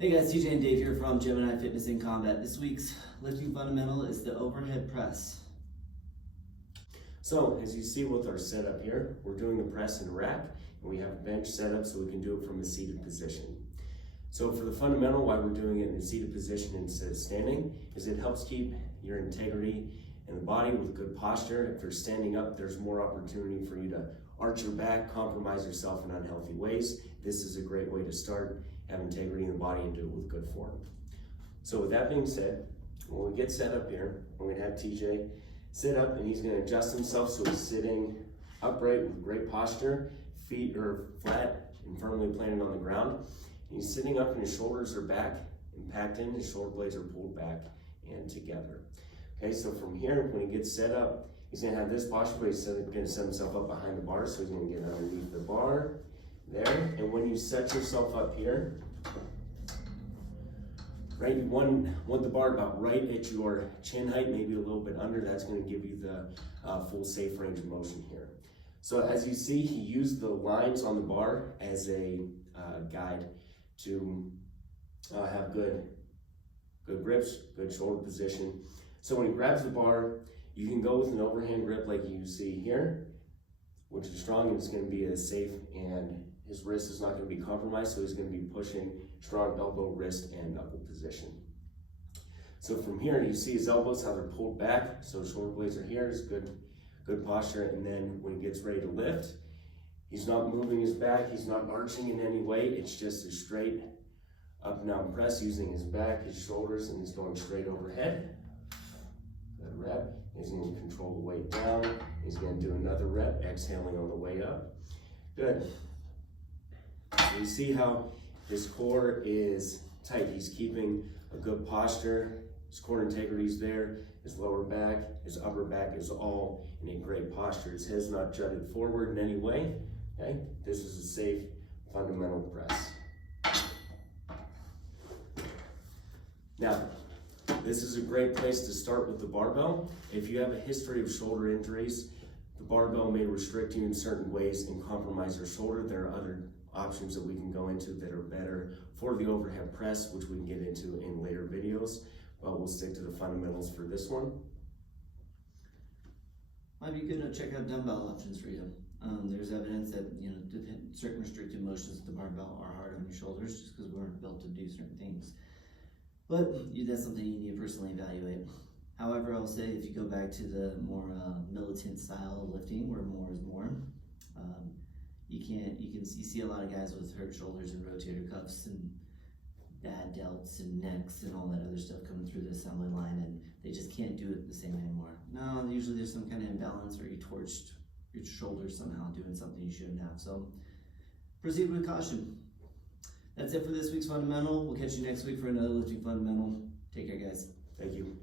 Hey guys, TJ and Dave here from Gemini Fitness in Combat. This week's lifting fundamental is the overhead press. So, as you see with our setup here, we're doing the press and rack, and we have a bench set up so we can do it from a seated position. So for the fundamental, why we're doing it in a seated position instead of standing, is it helps keep your integrity in the body with good posture. If you're standing up, there's more opportunity for you to arch your back, compromise yourself in unhealthy ways. This is a great way to start, have integrity in the body and do it with good form. So with that being said, when we get set up here, we're gonna have TJ sit up and he's gonna adjust himself so he's sitting upright with great posture, feet are flat and firmly planted on the ground. And he's sitting up and his shoulders are back and packed in, his shoulder blades are pulled back and together. Okay, so from here, when he gets set up, he's gonna have this posture, but he's gonna set himself up behind the bar, so he's gonna get underneath the bar, there. And when you set yourself up here, right, you want the bar about right at your chin height, maybe a little bit under. That's going to give you the full safe range of motion here. So as you see, he used the lines on the bar as a guide to have good grips, good shoulder position. So when he grabs the bar, you can go with an overhand grip like you see here, which is strong and it's going to be as safe, and his wrist is not going to be compromised, so he's going to be pushing strong elbow, wrist, and knuckle position. So from here, you see his elbows, how they're pulled back, so his shoulder blades are here, it's good posture, and then when he gets ready to lift, he's not moving his back, he's not arching in any way, it's just a straight up and down press using his back, his shoulders, and he's going straight overhead. Good rep. He's going to control the weight down, he's going to do another rep, exhaling on the way up. Good. You see how his core is tight. He's keeping a good posture. His core integrity is there. His lower back, his upper back is all in a great posture. His head's not jutted forward in any way. Okay, this is a safe fundamental press. Now, this is a great place to start with the barbell. If you have a history of shoulder injuries, the barbell may restrict you in certain ways and compromise your shoulder. There are other options that we can go into that are better for the overhead press, which we can get into in later videos, but we'll stick to the fundamentals for this one. Might be good to check out dumbbell options for you. There's evidence that certain restricted motions of the barbell are hard on your shoulders just because we weren't built to do certain things. But that's something you need to personally evaluate. However, I'll say if you go back to the more militant style of lifting, where more is more, you see a lot of guys with hurt shoulders and rotator cuffs and bad delts and necks and all that other stuff coming through the assembly line, and they just can't do it the same anymore. No, usually there's some kind of imbalance, or you torched your shoulders somehow doing something you shouldn't have. So proceed with caution. That's it for this week's fundamental. We'll catch you next week for another lifting fundamental. Take care, guys. Thank you.